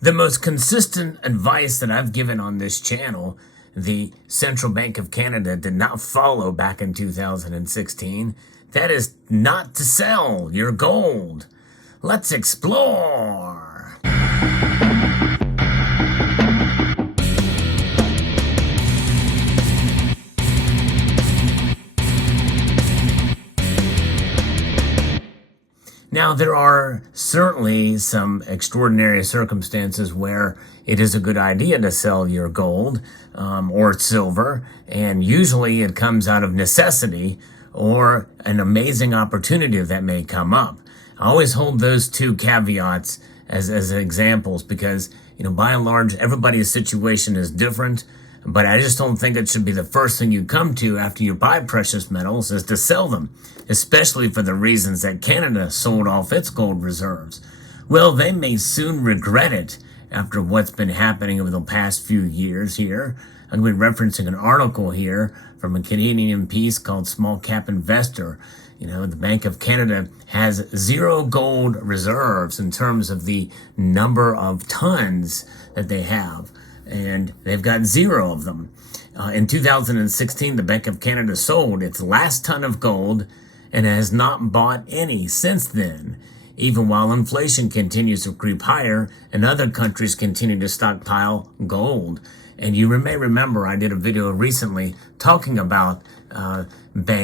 The most consistent advice that I've given on this channel, the Central Bank of Canada did not follow back in 2016. That is not to sell your gold. Let's explore. Now, there are certainly some extraordinary circumstances where it is a good idea to sell your gold or silver, and usually it comes out of necessity or an amazing opportunity that may come up. I always hold those two caveats as examples because, by and large, everybody's situation is different. But I just don't think it should be the first thing you come to after you buy precious metals is to sell them, especially for the reasons that Canada sold off its gold reserves. Well, they may soon regret it after what's been happening over the past few years here. I'm going to be referencing an article here from a Canadian piece called Small Cap Investor. The Bank of Canada has zero gold reserves in terms of the number of tons that they have. And they've got zero of them. In 2016, the Bank of Canada sold its last ton of gold and has not bought any since then, even while inflation continues to creep higher and other countries continue to stockpile gold. And you may remember I did a video recently talking about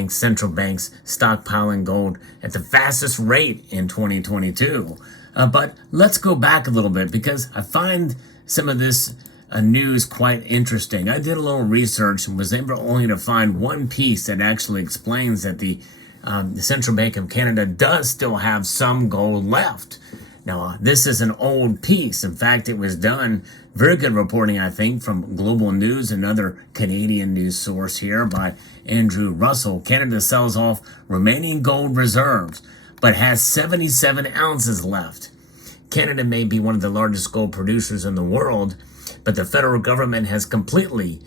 central banks stockpiling gold at the fastest rate in 2022. But let's go back a little bit because I find some of this news quite interesting. I did a little research and was able only to find one piece that actually explains that the Central Bank of Canada does still have some gold left. Now, this is an old piece. In fact, it was done, very good reporting, I think, from Global News, another Canadian news source here by Andrew Russell. Canada sells off remaining gold reserves, but has 77 ounces left. Canada may be one of the largest gold producers in the world, but the federal government has completely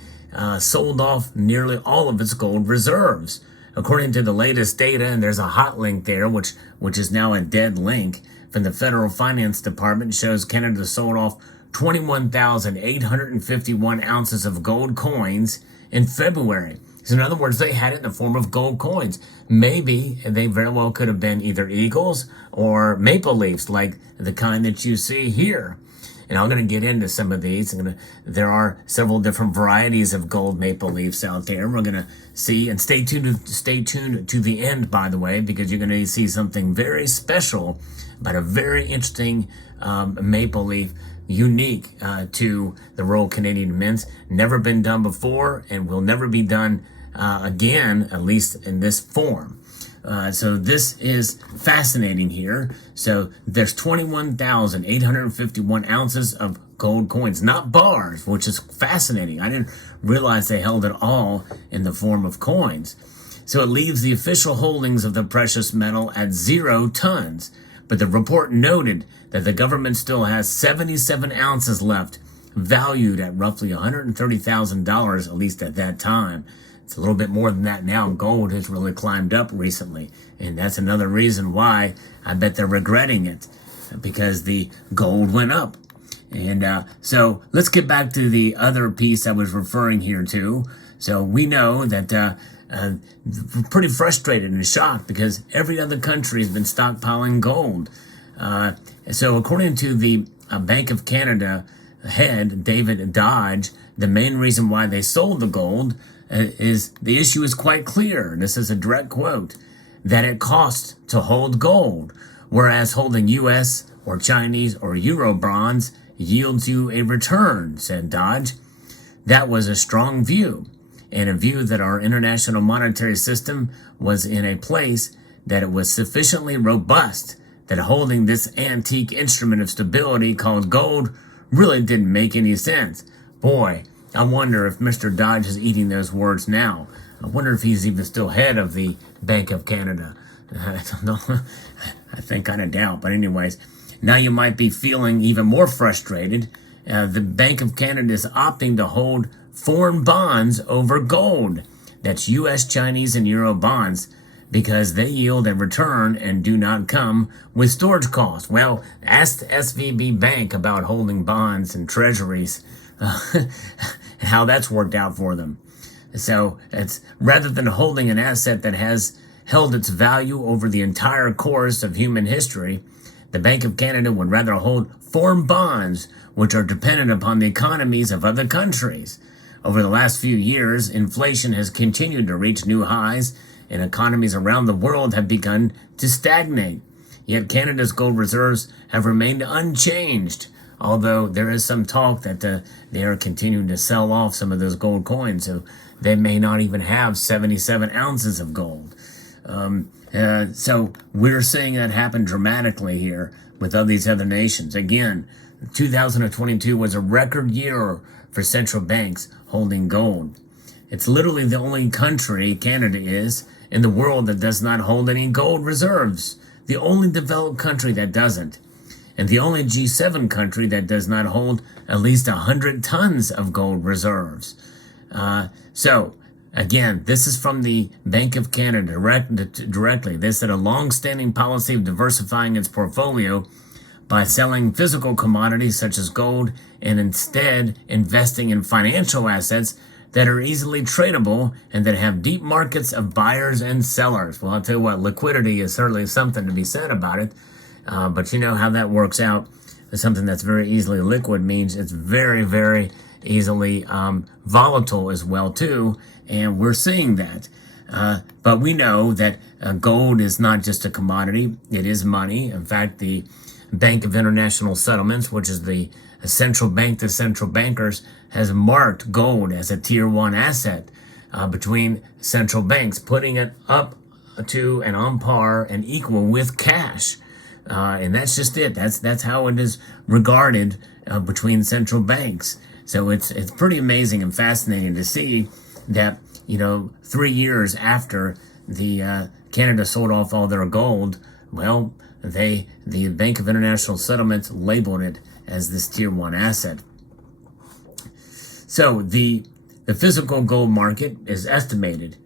sold off nearly all of its gold reserves. According to the latest data, and there's a hot link there, which is now a dead link, from the Federal Finance Department, shows Canada sold off 21,851 ounces of gold coins in February. So in other words, they had it in the form of gold coins. Maybe they very well could have been either eagles or maple leafs, like the kind that you see here. And I'm going to get into some of these. There are several different varieties of gold maple leafs out there. We're going to see, and stay tuned to the end, by the way, because you're going to see something very special about a very interesting maple leaf, unique to the Royal Canadian Mint. Never been done before and will never be done again, at least in this form. So this is fascinating here. So there's 21,851 ounces of gold coins, not bars, which is fascinating. I didn't realize they held it all in the form of coins. So it leaves the official holdings of the precious metal at 0 tons. But the report noted that the government still has 77 ounces left, valued at roughly $130,000, at least at that time. It's a little bit more than that now. Gold has really climbed up recently. And that's another reason why I bet they're regretting it, because the gold went up. And so let's get back to the other piece I was referring here to. So we know that we're pretty frustrated and shocked because every other country has been stockpiling gold. So according to the Bank of Canada head, David Dodge, the main reason why they sold the gold is the issue is quite clear. This is a direct quote, that it costs to hold gold, whereas holding U.S. or Chinese or Euro bonds yields you a return, said Dodge. That was a strong view, and a view that our international monetary system was in a place that it was sufficiently robust that holding this antique instrument of stability called gold really didn't make any sense. Boy, I wonder if Mr. Dodge is eating those words now. I wonder if he's even still head of the Bank of Canada. I don't know. I think kind of doubt. But anyways, now you might be feeling even more frustrated. The Bank of Canada is opting to hold foreign bonds over gold. That's U.S., Chinese, and Euro bonds. because they yield a return and do not come with storage costs. Well, ask SVB Bank about holding bonds and treasuries, and how that's worked out for them. So it's rather than holding an asset that has held its value over the entire course of human history, the Bank of Canada would rather hold foreign bonds, which are dependent upon the economies of other countries. Over the last few years, inflation has continued to reach new highs, and economies around the world have begun to stagnate. Yet Canada's gold reserves have remained unchanged, although there is some talk that they are continuing to sell off some of those gold coins, so they may not even have 77 ounces of gold. So we're seeing that happen dramatically here with all these other nations. Again, 2022 was a record year for central banks holding gold. It's literally the only country, Canada is, in the world that does not hold any gold reserves. The only developed country that doesn't. And the only G7 country that does not hold at least 100 tons of gold reserves. So, again, this is from the Bank of Canada directly. They said a long-standing policy of diversifying its portfolio by selling physical commodities such as gold and instead investing in financial assets that are easily tradable and that have deep markets of buyers and sellers. Well, I'll tell you what, liquidity is certainly something to be said about it. But you know how that works out. Something that's very easily liquid means it's very, very easily volatile as well, too. And we're seeing that. But we know that gold is not just a commodity. It is money. In fact, the Bank of International Settlements, which is the central bank to central bankers, has marked gold as a tier 1 asset between central banks, putting it up to and on par and equal with cash. And that's just it. That's how it is regarded between central banks. So it's pretty amazing and fascinating to see that, 3 years after the Canada sold off all their gold, well, the Bank of International Settlements labeled it as this tier 1 asset. So the physical gold market is estimated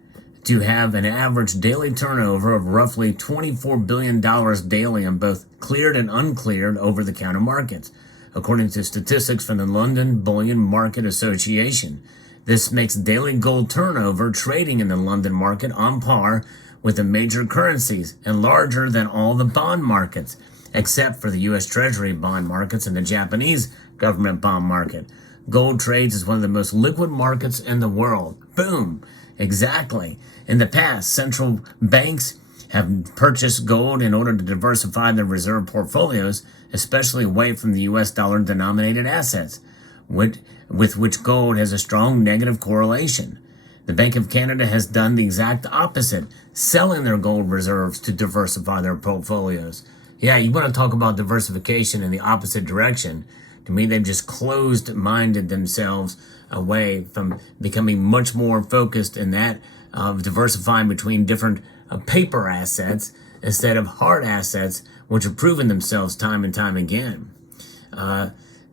to have an average daily turnover of roughly $24 billion daily on both cleared and uncleared over-the-counter markets, according to statistics from the London Bullion Market Association. This makes daily gold turnover trading in the London market on par with the major currencies and larger than all the bond markets, except for the U.S. Treasury bond markets and the Japanese government bond market. Gold trades as one of the most liquid markets in the world. Boom! Exactly. In the past, central banks have purchased gold in order to diversify their reserve portfolios, especially away from the U.S. dollar-denominated assets, with which gold has a strong negative correlation. The Bank of Canada has done the exact opposite, selling their gold reserves to diversify their portfolios. Yeah, you want to talk about diversification in the opposite direction. To me, they've just closed-minded themselves away from becoming much more focused in that of diversifying between different paper assets instead of hard assets, which have proven themselves time and time again.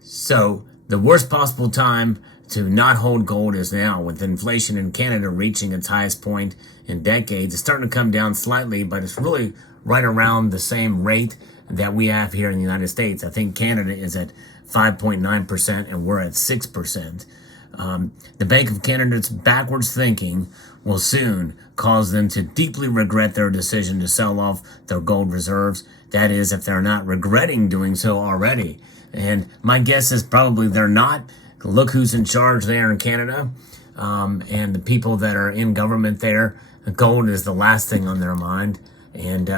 So the worst possible time to not hold gold is now, with inflation in Canada reaching its highest point in decades. It's starting to come down slightly, but it's really right around the same rate that we have here in the United States. I think Canada is at 5.9% and we're at 6%. The Bank of Canada's backwards thinking will soon cause them to deeply regret their decision to sell off their gold reserves. That is, if they're not regretting doing so already. And my guess is probably they're not. Look who's in charge there in Canada, and the people that are in government there. Gold is the last thing on their mind, and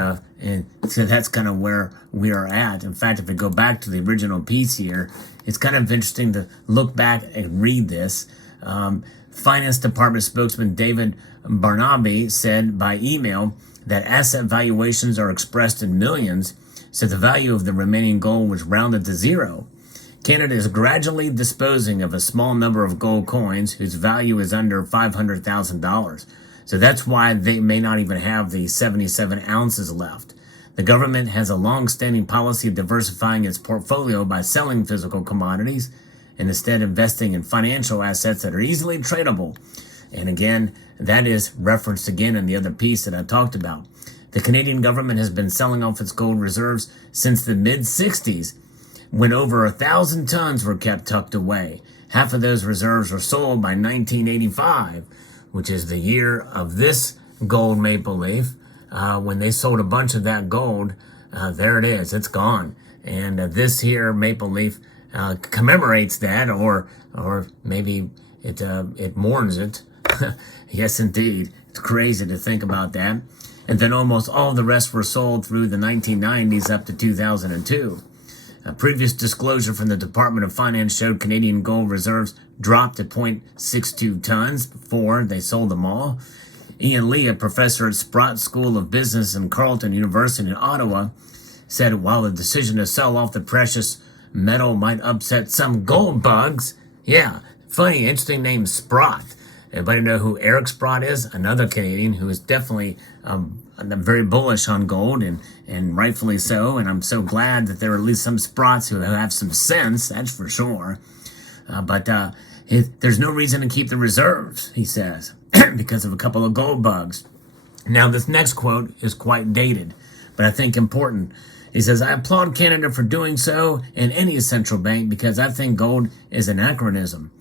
so that's kind of where we are at. In fact, if we go back to the original piece here, it's kind of interesting to look back and read this. Finance Department spokesman David Barnaby said by email that asset valuations are expressed in millions, so the value of the remaining gold was rounded to zero. Canada is gradually disposing of a small number of gold coins whose value is under $500,000. So that's why they may not even have the 77 ounces left. The government has a long-standing policy of diversifying its portfolio by selling physical commodities and instead investing in financial assets that are easily tradable. And again, that is referenced again in the other piece that I talked about. The Canadian government has been selling off its gold reserves since the mid-60s, when over 1,000 tons were kept tucked away. Half of those reserves were sold by 1985, which is the year of this gold maple leaf. When they sold a bunch of that gold, there it is, it's gone. And this here maple leaf commemorates that, or maybe it mourns it. Yes, indeed. It's crazy to think about that. And then almost all the rest were sold through the 1990s up to 2002. A previous disclosure from the Department of Finance showed Canadian gold reserves dropped to 0.62 tons before they sold them all. Ian Lee, a professor at Sprott School of Business and Carleton University in Ottawa, said while the decision to sell off the precious metal might upset some gold bugs. Yeah, funny, interesting name, Sprott. Everybody know who Eric Sprott is? Another Canadian who is definitely very bullish on gold, and rightfully so. And I'm so glad that there are at least some Sprotts who have some sense, that's for sure. But there's no reason to keep the reserves, he says, because of a couple of gold bugs. Now, this next quote is quite dated, but I think important. He says, I applaud Canada for doing so and any central bank because I think gold is an anachronism.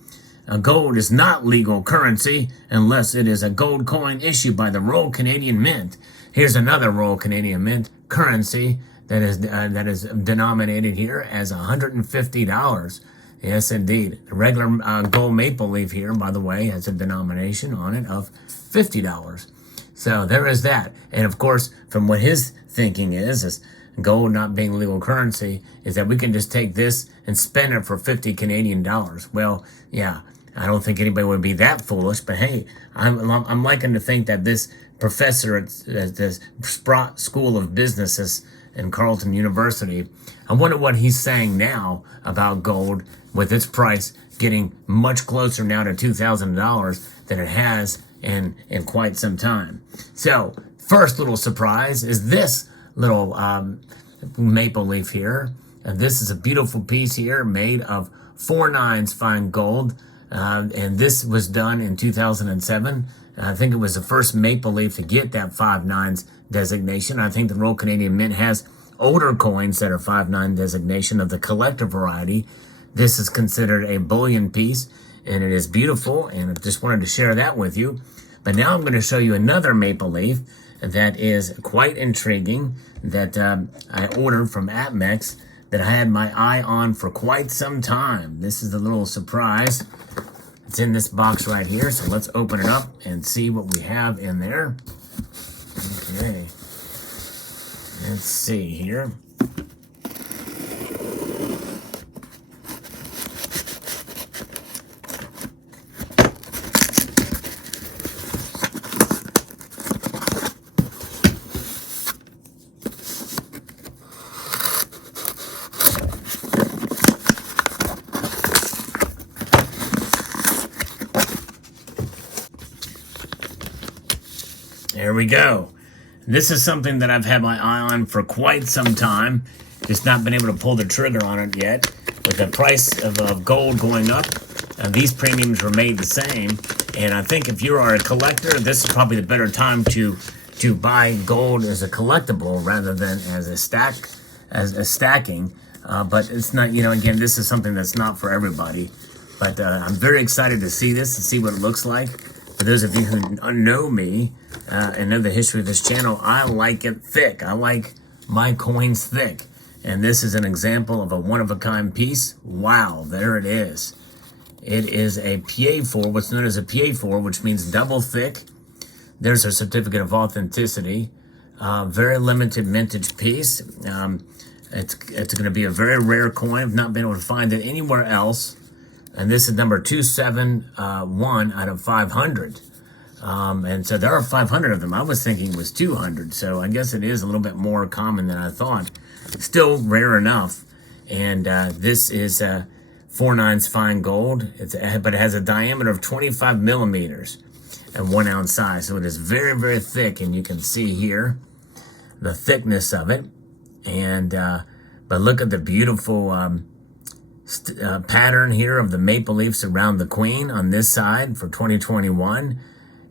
Gold is not legal currency unless it is a gold coin issued by the Royal Canadian Mint. Here's another Royal Canadian Mint currency that is denominated here as $150. Yes, indeed. The regular gold maple leaf here, by the way, has a denomination on it of $50. So there is that. And of course, from what his thinking is gold not being legal currency, is that we can just take this and spend it for 50 Canadian dollars. Well, yeah, I don't think anybody would be that foolish, but hey, I'm liking to think that this professor at the Sprott School of Business in Carleton University, I wonder what he's saying now about gold with its price getting much closer now to $2,000 than it has in quite some time. So, first little surprise is this little maple leaf here. And this is a beautiful piece here made of 4/9 fine gold. And this was done in 2007. I think it was the first maple leaf to get that 5/9 designation. I think the Royal Canadian Mint has older coins that are 5/9 designation of the collector variety. This is considered a bullion piece, and it is beautiful, and I just wanted to share that with you. But now I'm going to show you another maple leaf that is quite intriguing that I ordered from APMEX that I had my eye on for quite some time. This is the little surprise. It's in this box right here, so let's open it up and see what we have in there. Okay. Let's see here. There we go. This is something that I've had my eye on for quite some time. Just not been able to pull the trigger on it yet. With the price of gold going up, these premiums remain the same. And I think if you are a collector, this is probably the better time to buy gold as a collectible rather than as a stacking. But it's not, again, this is something that's not for everybody. But I'm very excited to see this and see what it looks like. For those of you who know me and know the history of this channel, I like it thick. I like my coins thick. And this is an example of a one-of-a-kind piece. Wow, there it is. It is a PA4, what's known as a PA4, which means double thick. There's a certificate of authenticity. Very limited mintage piece. It's going to be a very rare coin. I've not been able to find it anywhere else. And this is number 271 out of 500. And so there are 500 of them. I was thinking it was 200. So I guess it is a little bit more common than I thought. Still rare enough. And this is 4/9 fine gold. But it has a diameter of 25 millimeters and 1 ounce size. So it is very, very thick. And you can see here the thickness of it. And but look at the beautiful pattern here of the maple leafs around the queen on this side for 2021.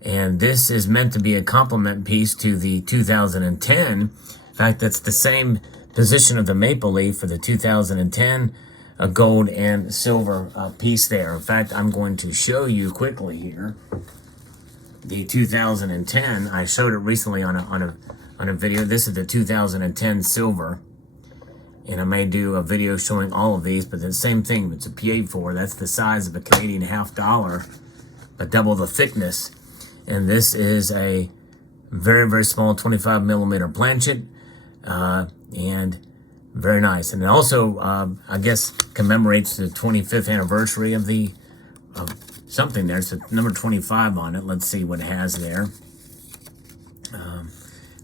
And this is meant to be a complement piece to the 2010. In fact, that's the same position of the maple leaf for the 2010, a gold and silver piece there. In fact, I'm going to show you quickly here the 2010. I showed it recently on a video. This is the 2010 silver. And I may do a video showing all of these, but the same thing. It's a P84. That's the size of a Canadian $half, but double the thickness. And this is a very, very small 25 millimeter planchet, and very nice. And it also, I guess, commemorates the 25th anniversary of the something there. It's number 25 on it. Let's see what it has there.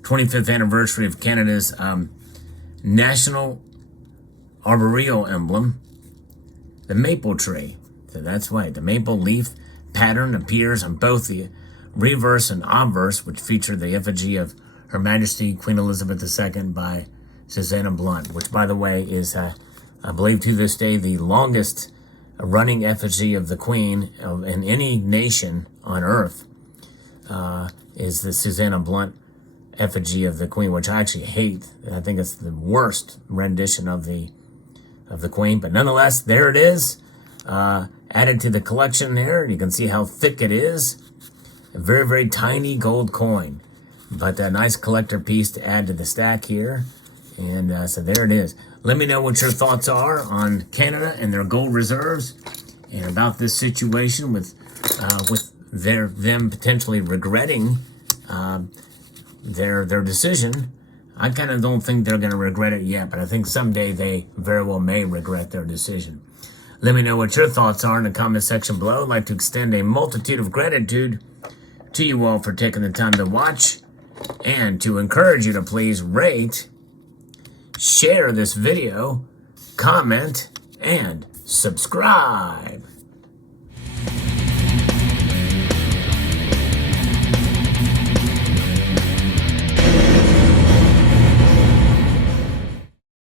25th anniversary of Canada's national arboreal emblem, the maple tree. So that's right. The maple leaf pattern appears on both the reverse and obverse, which feature the effigy of Her Majesty Queen Elizabeth II by Susanna Blunt, which, by the way, is, I believe to this day, the longest running effigy of the Queen in any nation on earth, is the Susanna Blunt effigy of the Queen, which I actually hate. I think it's the worst rendition of the Queen, but nonetheless, there it is, added to the collection there. You can see how thick it is. A very, very tiny gold coin, but a nice collector piece to add to the stack here. And so there it is. Let me know what your thoughts are on Canada and their gold reserves, and about this situation with them potentially regretting their decision. I kind of don't think they're going to regret it yet, but I think someday they very well may regret their decision. Let me know what your thoughts are in the comment section below. I'd like to extend a multitude of gratitude to you all for taking the time to watch, and to encourage you to please rate, share this video, comment, and subscribe.